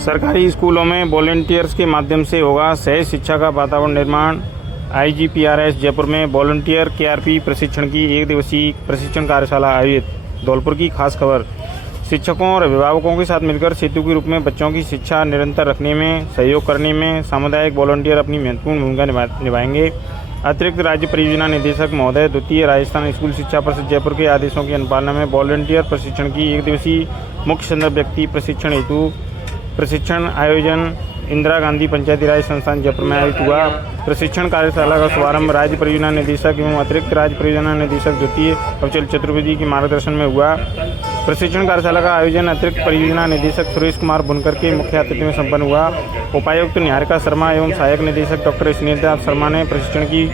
सरकारी स्कूलों में वॉलंटियर्स के माध्यम से होगा सहज शिक्षा का वातावरण निर्माण। आईजीपीआरएस जयपुर में वॉलंटियर केआरपी प्रशिक्षण की 1 दिवसीय प्रशिक्षण कार्यशाला आयोजित। धौलपुर की खास खबर। शिक्षकों और अभिभावकों के साथ मिलकर सेतु के रूप में बच्चों की शिक्षा निरंतर रखने में सहयोग करने में सामुदायिक वॉलंटियर अपनी महत्वपूर्ण भूमिका निभाएंगे। अतिरिक्त राज्य परियोजना निदेशक महोदय द्वितीय राजस्थान स्कूल शिक्षा परिषद जयपुर के आदेशों की अनुपालना में वॉलंटियर प्रशिक्षण की 1 दिवसीय मुख्य संदर्भ व्यक्ति प्रशिक्षण हेतु प्रशिक्षण आयोजन इंदिरा गांधी पंचायती राज संस्थान जयपुर में आयोजित हुआ। प्रशिक्षण कार्यशाला का शुभारंभ राज्य परियोजना निदेशक एवं अतिरिक्त राज्य परियोजना निदेशक द्वितीय अविचल चतुर्वेदी के मार्गदर्शन में हुआ। प्रशिक्षण कार्यशाला का आयोजन अतिरिक्त परियोजना निदेशक सुरेश कुमार बुनकर के मुख्य अतिथि में संपन्न हुआ। उपायुक्त निहारिका शर्मा एवं सहायक निदेशक डॉक्टर स्नेहलदेव शर्मा ने प्रशिक्षण की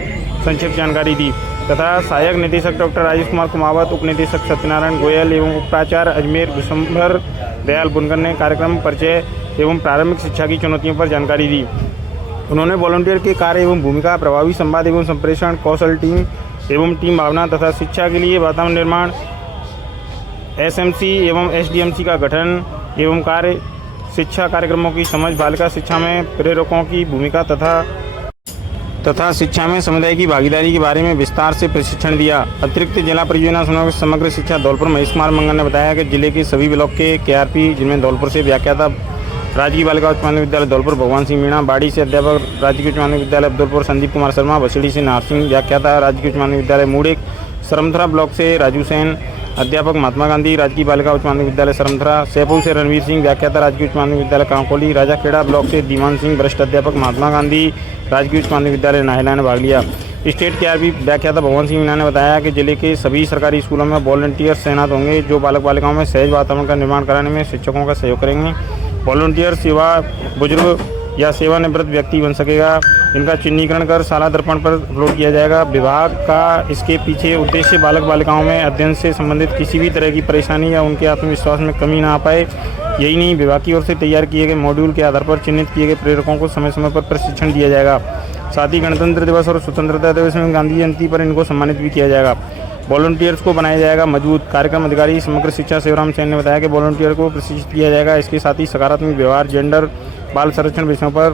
संक्षिप्त जानकारी दी तथा सहायक निदेशक डॉक्टर राजेश कुमार कुमावत, उप निदेशक सत्यनारायण गोयल एवं उप प्राचार्य अजमेर विशंभर दयाल बुनकर ने कार्यक्रम परिचय एवं प्रारंभिक शिक्षा की चुनौतियों पर जानकारी दी। उन्होंने वॉलंटियर के कार्य एवं भूमिका, प्रभावी संवाद एवं संप्रेषण कौशल, टीम भावना तथा शिक्षा के लिए वातावरण निर्माण, एसएमसी एवं एसडीएमसी का गठन एवं कार्य, शिक्षा कार्यक्रमों की समझ, बालिका शिक्षा में प्रेरकों की भूमिका तथा शिक्षा में समुदाय की भागीदारी के बारे में विस्तार से प्रशिक्षण दिया। अतिरिक्त जिला परियोजना समग्र शिक्षा धौलपुर महेश कुमार मंगल ने बताया कि जिले के सभी ब्लॉक के केआरपी, जिनमें धौलपुर से व्याख्याता राजकीय बालिका उच्च माध्यमिक विद्यालय धौलपुर भगवान सिंह मीणा, बाड़ी से अध्यापक राजकीय उच्च माध्यमिक विद्यालय अब्दुलपुर संदीप कुमार शर्मा, बसड़ी से नार सिंह व्याख्याता राजकीय उच्च माध्यमिक विद्यालय मूडिक, सरमथरा ब्लॉक से राजू सेन अध्यापक महात्मा गांधी राजकीय बालिका उच्च माध्यमिक विद्यालय सरमथरा, सैफू से रणवीर सिंह व्याख्याता राजकीय उच्च माध्यमिक विद्यालय कांकोली, राजाखेड़ा ब्लॉक से दीवान सिंह वरिष्ठ अध्यापक महात्मा गांधी राजकीय उच्च माध्यमिक विद्यालय नाहला ने भाग लिया। स्टेट केआरपी व्याख्याता भगवान सिंह मीणा ने बताया कि जिले के सभी सरकारी स्कूलों में वॉलंटियर्स तैनात होंगे जो बालक बालिकाओं में सहज वातावरण का निर्माण कराने में शिक्षकों का सहयोग करेंगे। वॉलंटियर सेवा बुजुर्ग या सेवानिवृत्त व्यक्ति बन सकेगा। इनका चिन्हीकरण कर शाला दर्पण पर अपलोड किया जाएगा। विभाग का इसके पीछे उद्देश्य बालक बालिकाओं में अध्ययन से संबंधित किसी भी तरह की परेशानी या उनके आत्मविश्वास में कमी ना आ पाए। यही नहीं, विभाग की ओर से तैयार किए गए मॉड्यूल के आधार पर चिन्हित किए गए प्रेरकों को समय समय पर प्रशिक्षण दिया जाएगा। साथ ही गणतंत्र दिवस और स्वतंत्रता दिवस में गांधी जयंती पर इनको सम्मानित भी किया जाएगा। वॉलंटियर्स को बनाया जाएगा मजबूत। कार्यक्रम अधिकारी समग्र शिक्षा शिवराम सेन ने बताया कि वॉलंटियर को प्रशिक्षित किया जाएगा। इसके साथ ही सकारात्मक व्यवहार, जेंडर, बाल संरक्षण विषयों पर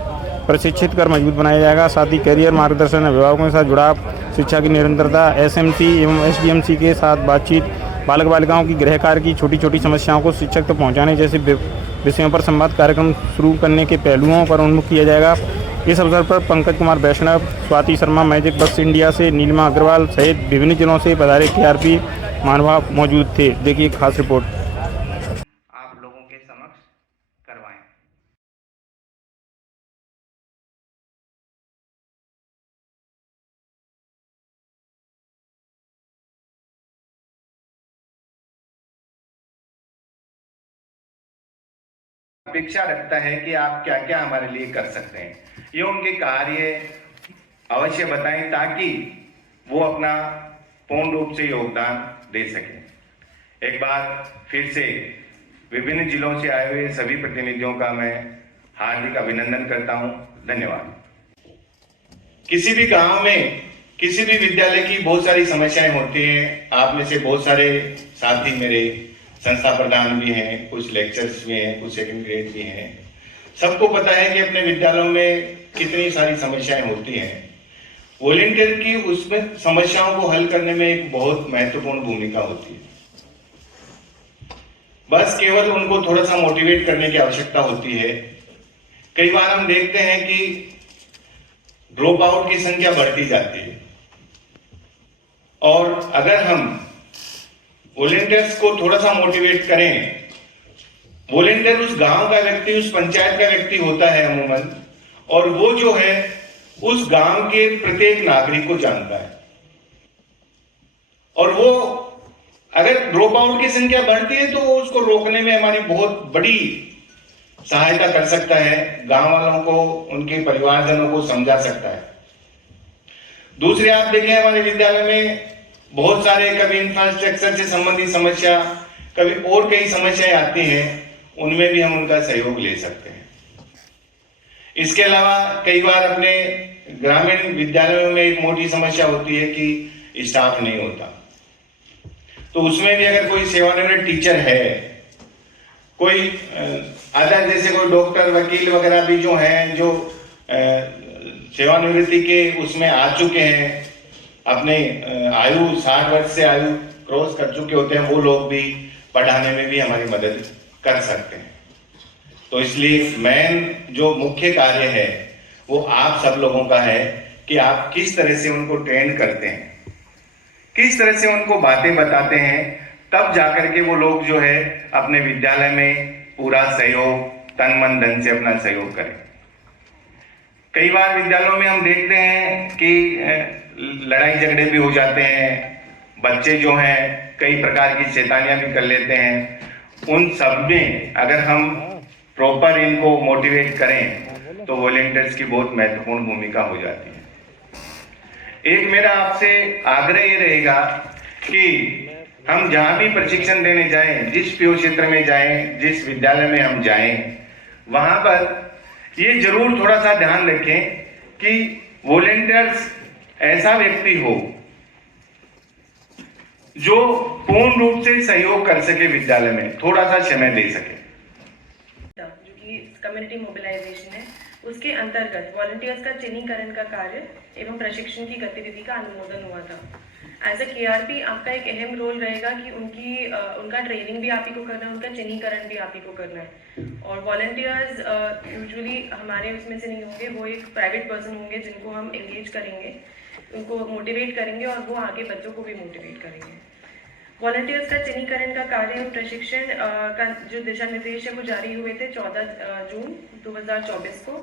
प्रशिक्षित कर मजबूत बनाया जाएगा। साथ ही कैरियर मार्गदर्शन, अभिभावकों के साथ जुड़ाव, शिक्षा की निरंतरता, एसएमसी एवं एसडीएमसी के साथ बातचीत, बालक बालिकाओं की गृह कार्य की छोटी छोटी समस्याओं को शिक्षक तक पहुंचाने जैसे विषयों पर संवाद कार्यक्रम शुरू करने के पहलुओं पर उन्मुख किया जाएगा। इस अवसर पर पंकज कुमार वैष्णव, स्वाति शर्मा, मैजिक बक्स इंडिया से नीलिमा अग्रवाल सहित विभिन्न जिलों से पधारे केआरपी महानुभाव मौजूद थे। देखिए खास रिपोर्ट। आप लोगों के समक्ष करवाएं। अपेक्षा रखता है कि आप क्या क्या हमारे लिए कर सकते हैं, ये उनके कार्य अवश्य बताएं ताकि वो अपना पूर्ण रूप से योगदान दे सकें। एक बार फिर से विभिन्न जिलों से आए हुए सभी प्रतिनिधियों का मैं हार्दिक अभिनंदन करता हूं। धन्यवाद। किसी भी गांव में, किसी भी विद्यालय की बहुत सारी समस्याएं होती हैं। आप में से बहुत सारे साथी मेरे संस्था प्रधान भी हैं, कुछ लेक्चर्स भी हैं, कुछ सेकंड ग्रेड भी हैं। सबको पता है कि अपने विद्यालयों में कितनी सारी समस्याएं होती हैं। वॉलंटियर की उसमें समस्याओं को हल करने में एक बहुत महत्वपूर्ण भूमिका होती है। बस केवल उनको थोड़ा सा मोटिवेट करने की आवश्यकता होती है। कई बार हम देखते हैं कि ड्रॉप आउट की संख्या बढ़ती जाती है और अगर हम वॉलंटियर्स को थोड़ा सा मोटिवेट करें, वॉलंटियर उस गांव का व्यक्ति, उस पंचायत का व्यक्ति होता है अमूमन, और वो जो है उस गांव के प्रत्येक नागरिक को जानता है और वो अगर ड्रॉप आउट की संख्या बढ़ती है तो वो उसको रोकने में हमारी बहुत बड़ी सहायता कर सकता है। गांव वालों को, उनके परिवारजनों को समझा सकता है। दूसरे आप देखें, हमारे विद्यालय में बहुत सारे कभी इंफ्रास्ट्रक्चर से संबंधित समस्या, कभी और कई समस्याएं आती हैं, उनमें भी हम उनका सहयोग ले सकते हैं। इसके अलावा कई बार अपने ग्रामीण विद्यालयों में एक मोटी समस्या होती है कि स्टाफ नहीं होता, तो उसमें भी अगर कोई सेवानिवृत्त टीचर है, कोई अदर जैसे कोई डॉक्टर वकील वगैरह भी जो हैं, जो सेवानिवृत्ति के उसमें आ चुके हैं, अपने आयु 60 वर्ष से आयु क्रॉस कर चुके होते हैं, वो लोग भी पढ़ाने में भी हमारी मदद कर सकते हैं। तो इसलिए मेन जो मुख्य कार्य है वो आप सब लोगों का है कि आप किस तरह से उनको ट्रेन करते हैं, किस तरह से उनको बातें बताते हैं, तब जाकर के वो लोग जो है अपने विद्यालय में पूरा सहयोग, तन मन धन से अपना सहयोग करें। कई बार विद्यालयों में हम देखते हैं कि लड़ाई झगड़े भी हो जाते हैं, बच्चे जो हैं कई प्रकार की शैतानियां भी कर लेते हैं। उन सब में अगर हम प्रॉपर इनको मोटिवेट करें तो वॉलंटियर्स की बहुत महत्वपूर्ण भूमिका हो जाती है। एक मेरा आपसे आग्रह ये रहेगा कि हम जहां भी प्रशिक्षण देने जाएं, जिस पीओ क्षेत्र में जाएं, जिस विद्यालय में हम जाएं, वहां पर ये जरूर थोड़ा सा ध्यान रखें कि वॉलंटियर्स ऐसा व्यक्ति हो जो पूर्ण रूप से सहयोग कर सके, विद्यालय में थोड़ा सा समय दे सके। जो कि कम्युनिटी मोबिलाइजेशन है, उसके अंतर्गत वॉलंटियर्स का चिन्हीकरण का कार्य एवं प्रशिक्षण की गतिविधि का अनुमोदन हुआ था। एज ए केआरपी आपका एक अहम रोल रहेगा कि उनका ट्रेनिंग भी आप ही को करना है, उनका चिन्हीकरण भी आप ही को करना है। और वॉलंटियर्स यूजुअली हमारे उसमें से नहीं होंगे, वो एक प्राइवेट पर्सन होंगे जिनको हम एंगेज करेंगे, उनको मोटिवेट करेंगे और वो आगे बच्चों को भी मोटिवेट करेंगे। वॉलंटियर्स का चिन्हीकरण का कार्य और प्रशिक्षण का जो दिशा निर्देश है वो जारी हुए थे 14 जून 2024 को,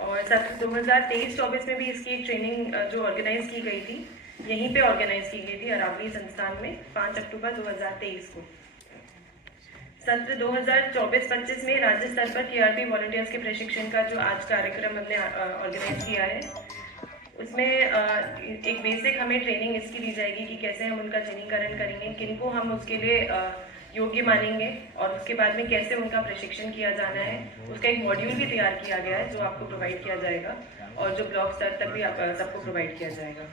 और सत्र 2023-24 में भी इसकी एक ट्रेनिंग जो ऑर्गेनाइज की गई थी, यहीं पे ऑर्गेनाइज की गई थी अरावली संस्थान में 5 अक्टूबर 2023 को। सत्र 2024-25 में राज्य स्तर पर केआरपी वॉलंटियर्स के प्रशिक्षण का जो आज कार्यक्रम हमने ऑर्गेनाइज किया है, उसमें एक बेसिक हमें ट्रेनिंग इसकी दी जाएगी कि कैसे हम उनका चिन्हीकरण करेंगे, किनको हम उसके लिए योग्य मानेंगे, और उसके बाद में कैसे उनका प्रशिक्षण किया जाना है। उसका एक मॉड्यूल भी तैयार किया गया है जो आपको प्रोवाइड किया जाएगा और जो ब्लॉक स्तर तक भी सबको प्रोवाइड किया जाएगा।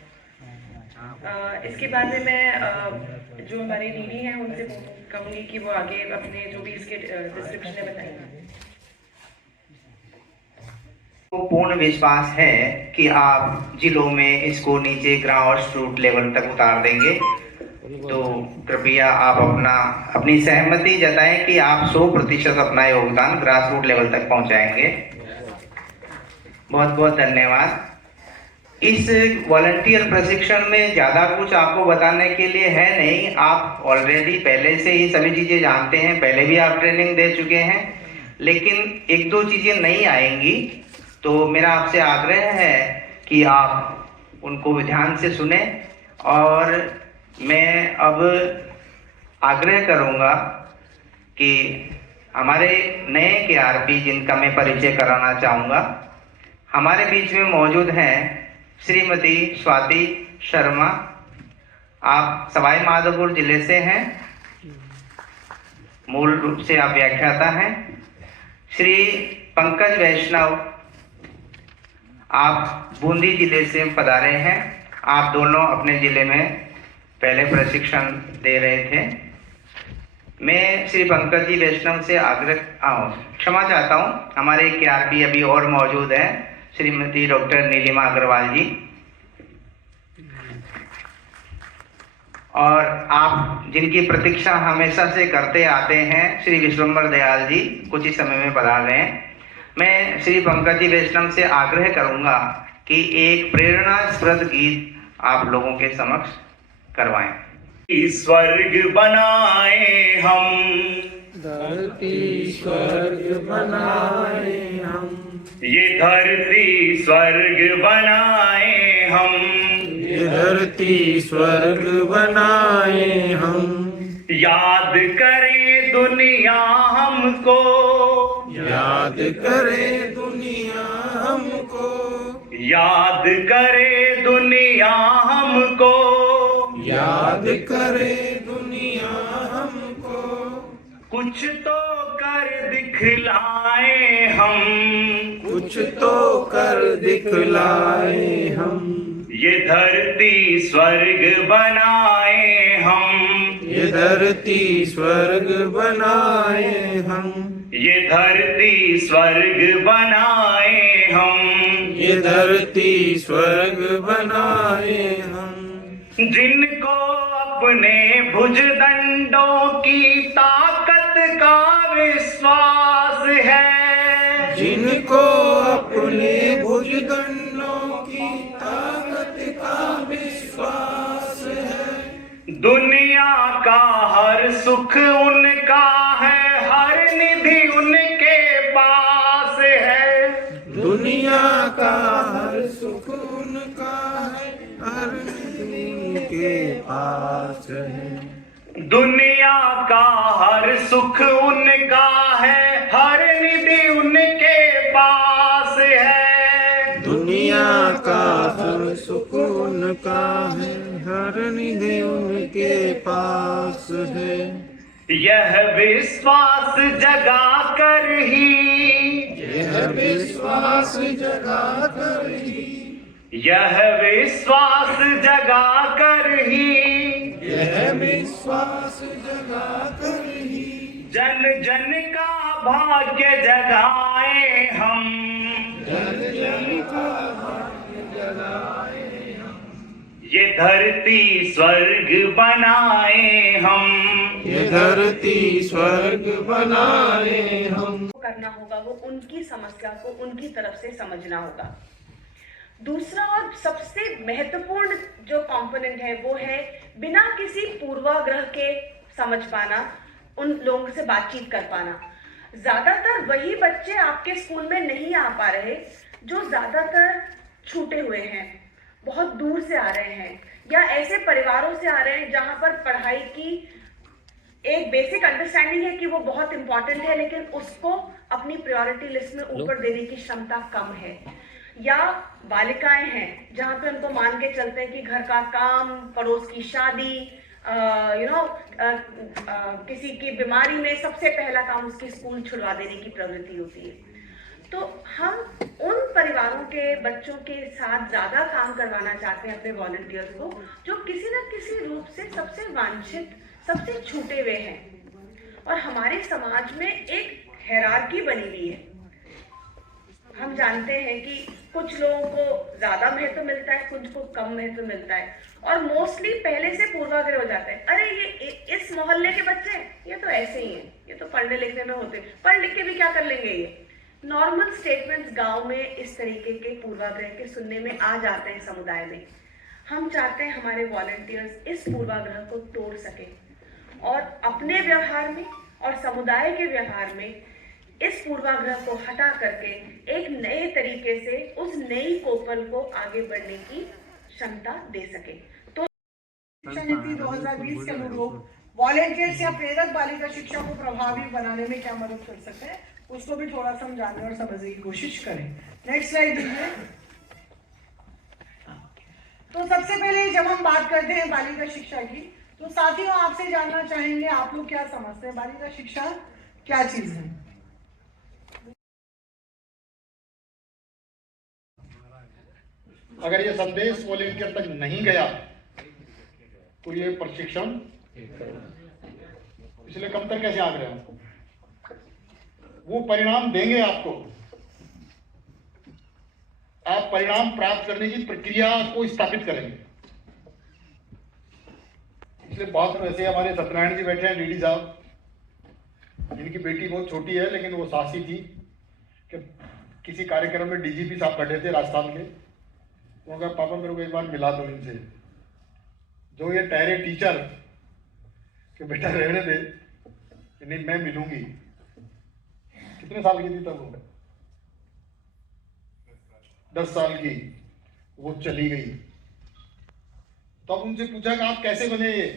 इसके बाद में मैं जो हमारे डीडी हैं उनसे कहूँगी कि वो आगे अपने जो भी इसके डिस्क्रिप्शन है बताएंगे। पूर्ण विश्वास है कि आप जिलों में इसको नीचे ग्रास रूट लेवल तक उतार देंगे, तो कृपया आप अपनी सहमति जताएं कि आप 100% अपना योगदान ग्रास रूट लेवल तक पहुंचाएंगे। बहुत बहुत धन्यवाद। इस वॉलंटियर प्रशिक्षण में ज़्यादा कुछ आपको बताने के लिए है नहीं, आप ऑलरेडी पहले से ही सभी चीज़ें जानते हैं, पहले भी आप ट्रेनिंग दे चुके हैं, लेकिन एक दो चीज़ें नहीं आएंगी, तो मेरा आपसे आग्रह है कि आप उनको ध्यान से सुने। और मैं अब आग्रह करूंगा कि हमारे नए केआरपी जिनका मैं परिचय कराना चाहूँगा, हमारे बीच में मौजूद हैं श्रीमती स्वाति शर्मा। आप सवाई माधोपुर जिले से हैं, मूल रूप से आप व्याख्याता हैं। श्री पंकज वैष्णव, आप बूंदी जिले से पधारे हैं। आप दोनों अपने जिले में पहले प्रशिक्षण दे रहे थे। मैं श्री पंकज जी वैष्णव से क्षमा चाहता हूँ, हमारे केआरपी अभी और मौजूद हैं, श्रीमती डॉक्टर नीलिमा अग्रवाल जी, और आप जिनकी प्रतीक्षा हमेशा से करते आते हैं, श्री विश्वम्बर दयाल जी कुछ ही समय में पधार रहे हैं। मैं श्री पंकज जी वैष्णव से आग्रह करूंगा कि एक प्रेरणास्पद गीत आप लोगों के समक्ष करवाएं। स्वर्ग बनाए हम, धरती स्वर्ग बनाए हम, ये धरती स्वर्ग बनाए हम, ये धरती स्वर्ग बनाए हम। याद करे दुनिया हमको, याद करे दुनिया हमको, याद करे दुनिया हमको, याद करे दुनिया हमको। कुछ तो कर दिखलाए हम, कुछ तो कर दिखलाए हम, ये धरती स्वर्ग बनाए हम, ये धरती स्वर्ग बनाए हम। ये धरती स्वर्ग बनाए हम, ये धरती स्वर्ग बनाए हम, जिनको अपने भुजदंडों की ताकत का विश्वास है, जिनको अपने भुजदंडों की ताकत का विश्वास है। दुनिया का हर सुख उनका है, हर निधि उनके पास है, दुनिया का हर सुख उनका है, हर उनके पास है। दुनिया का हर सुख उनका है, हर निधि उनके पास है, दुनिया का हर सुख उनका है, हर निधि उनके पास है। यह विश्वास जगा कर ही, यह विश्वास जगा कर ही, यह विश्वास जगा कर ही, यह विश्वास जगा कर ही, जन जन का भाग्य जगाए हम, जन जन का भाग्य जगाए हम, ये धरती स्वर्ग बनाए हम, ये धरती स्वर्ग बनाए हम। करना होगा वो उनकी समस्या को उनकी तरफ से समझना होगा। दूसरा और सबसे महत्वपूर्ण जो कंपोनेंट है वो है बिना किसी पूर्वाग्रह के समझ पाना, उन लोगों से बातचीत कर पाना। ज्यादातर वही बच्चे आपके स्कूल में नहीं आ पा रहे जो ज्यादातर छूटे हुए हैं, बहुत दूर से आ रहे हैं, या ऐसे परिवारों से आ रहे हैं जहां पर पढ़ाई की एक बेसिक अंडरस्टैंडिंग है कि वो बहुत इंपॉर्टेंट है, लेकिन उसको अपनी प्रायोरिटी लिस्ट में ऊपर देने की क्षमता कम है। या बालिकाएं हैं जहाँ पे उनको मान के चलते हैं कि घर का काम, पड़ोस की शादी, किसी की बीमारी में सबसे पहला काम उसकी स्कूल छुड़वा देने की प्रवृत्ति होती है। तो हम उन परिवारों के बच्चों के साथ ज्यादा काम करवाना चाहते हैं अपने वॉलंटियर्स को, जो किसी न किसी रूप से सबसे वांछित, सबसे छूटे हुए हैं। और हमारे समाज में एक हायरार्की बनी हुई है। हम जानते हैं कि कुछ लोगों को ज्यादा महत्व मिलता है, कुछ को कम महत्व मिलता है, और मोस्टली पहले से पूर्वाग्रह हो जाता है। अरे ये इस मोहल्ले के बच्चे हैं, ये तो ऐसे ही हैं, ये तो पढ़ने लिखने में होते, पढ़ लिख के भी क्या कर लेंगे। ये नॉर्मल स्टेटमेंट्स गांव में इस तरीके के पूर्वाग्रह के सुनने में आ जाते हैं समुदाय में। हम चाहते हैं हमारे वॉलंटियर्स इस पूर्वाग्रह को तोड़ सकें और अपने व्यवहार में और समुदाय के व्यवहार में इस पूर्वाग्रह को हटा करके एक नए तरीके से उस नई कोपल को आगे बढ़ने की क्षमता दे सके। तो शिक्षा नीति 2020 के अनुरूप वॉलंटियर्स या प्रेरक बालिका शिक्षा को प्रभावी बनाने में क्या मदद कर सकते हैं, उसको भी थोड़ा समझाने और समझने की कोशिश करें। नेक्स्ट स्लाइड दीजिए। तो सबसे पहले जब हम बात करते हैं बालिका शिक्षा की, तो साथियों आपसे जानना चाहेंगे आप लोग क्या समझते हैं बालिका शिक्षा क्या चीज है। अगर ये संदेश वॉलंटियर तक नहीं गया तो ये प्रशिक्षण पिछले कब तक कैसे आ रहे हैं, वो परिणाम देंगे आपको। आप परिणाम प्राप्त करने की प्रक्रिया को स्थापित करेंगे। इसलिए बहुत ऐसे हमारे सत्यनारायण जी बैठे हैं, डीडी साहब, जिनकी बेटी बहुत छोटी है लेकिन वो साहसी थी कि किसी कार्यक्रम में डीजीपी साहब बैठे थे राजस्थान के। वो कहा पापा मेरे को एक बार मिला दो इनसे, जो ये ठहरे टीचर कि बेटा रहने दे, नहीं मैं मिलूंगी। कितने साल की थी तब वो? 10 साल की। वो चली गई। तो अब उनसे पूछा कि आप कैसे बने ये?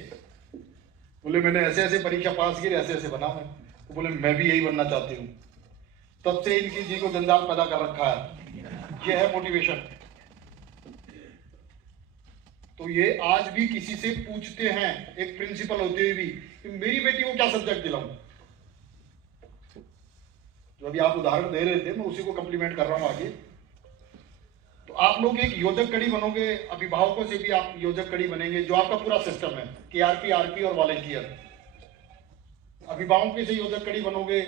बोले मैंने ऐसे ऐसे परीक्षा पास की, ऐसे ऐसे बना मैं। तो बोले मैं भी यही बनना चाहती हूँ। तब से इनकी जी को जंजाल पैदा कर रखा है। ये है मोटिवेशन। तो ये आज भी किसी से पूछते हैं, एक प्रिंसिपल होते हुए भी, कि मेरी बेटी को क्या सब्जेक्ट दिलाऊं। जो अभी आप उदाहरण दे रहे थे, मैं उसी को कम्प्लीमेंट कर रहा हूं आगे। तो आप लोग एक योजक कड़ी बनोगे, अभिभावकों से भी आप योजक कड़ी बनेंगे, जो आपका पूरा सिस्टम है, KRP, RP और वॉलंटियर। अभिभावकों से योजक कड़ी बनोगे,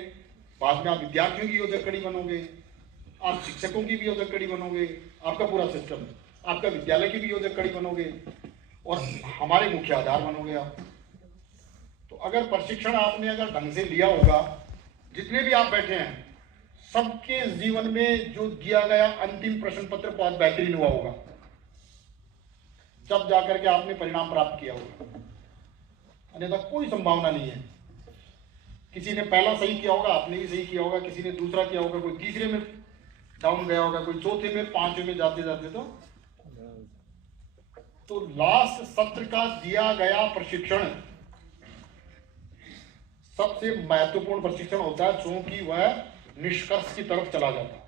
बाद में आप विद्यार्थियों की योजना कड़ी बनोगे, आप शिक्षकों की भी योजना कड़ी बनोगे, आपका पूरा सिस्टम, आपका विद्यालय की भी योजना कड़ी बनोगे और हमारे मुख्य आधार बनोगे आप। तो अगर प्रशिक्षण आपने अगर ढंग से लिया होगा, जितने भी आप बैठे हैं सबके जीवन में जो दिया गया अंतिम प्रश्न पत्र बहुत बेहतरीन हुआ होगा, जब जाकर के आपने परिणाम प्राप्त किया होगा। अन्यथा कोई संभावना नहीं है। किसी ने पहला सही किया होगा, आपने भी सही किया होगा, किसी ने दूसरा किया होगा, कोई तीसरे में डाउन गया होगा, कोई चौथे में, पांचवें में जाते जाते तो लास्ट सत्र का दिया गया प्रशिक्षण सबसे महत्वपूर्ण प्रशिक्षण होता है, क्योंकि वह निष्कर्ष की तरफ चला जाता है।